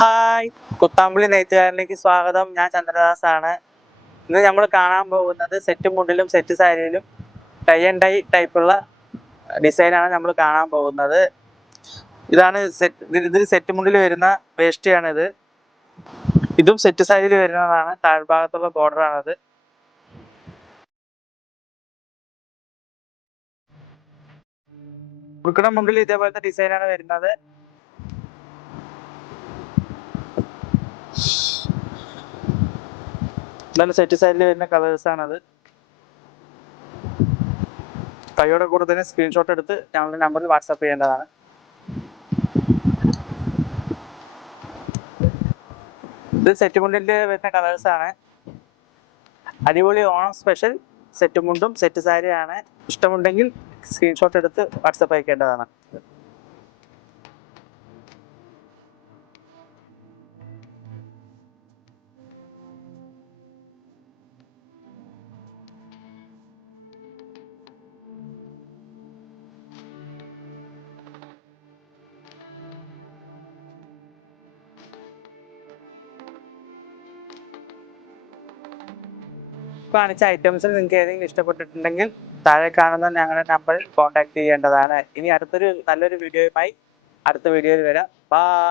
Hi. Kuthampully നെയ്ത്തുകാരനിലേക്ക് സ്വാഗതം. ഞാൻ ചന്ദ്രദാസ് ആണ് ഇന്ന് നമ്മൾ കാണാൻ പോകുന്നത് സെറ്റ് മുണ്ടിലും സെറ്റ് സാരിയിലും ടൈ ആൻഡ് ടൈ ടൈപ്പുള്ള ഡിസൈനാണ് നമ്മൾ കാണാൻ പോകുന്നത്. ഇതാണ് സെറ്റ് ഇത് സെറ്റ് മുണ്ടിൽ വരുന്ന വേഷ്ടിയാണിത് ഇതും സെറ്റ് സാരിയിൽ വരുന്നതാണ്. താഴ്ഭാഗത്തുള്ള ബോർഡറാണത് ആണത്. ഉൾക്കട മുണ്ടിൽ ഇതേപോലത്തെ ഡിസൈനാണ് വരുന്നത്. ഇതാണ് സെറ്റ് സൈഡിൽ വരുന്ന അത്. കൈയോടെ കൂടെ തന്നെ സ്ക്രീൻഷോട്ട് എടുത്ത് ഞങ്ങളുടെ നമ്പറിൽ വാട്സാപ്പ് ചെയ്യേണ്ടതാണ്. ഇത് സെറ്റ് മുണ്ടിന്റെ വരുന്ന ആണ്. അടിപൊളി ഓണം സ്പെഷ്യൽ സെറ്റ് മുണ്ടും സെറ്റ് സാരിയാണ് ഇഷ്ടമുണ്ടെങ്കിൽ സ്ക്രീൻഷോട്ട് എടുത്ത് വാട്സാപ്പ് അയക്കേണ്ടതാണ്. കാണിച്ച ഐറ്റംസിൽ നിങ്ങൾക്ക് ഏതെങ്കിലും ഇഷ്ടപ്പെട്ടിട്ടുണ്ടെങ്കിൽ താഴെ കാണുന്ന ഞങ്ങളുടെ നമ്പറിൽ കോൺടാക്ട് ചെയ്യേണ്ടതാണ്. ഇനി അടുത്തൊരു നല്ലൊരു വീഡിയോയുമായി അടുത്ത വീഡിയോയിൽ വരാം. ബൈ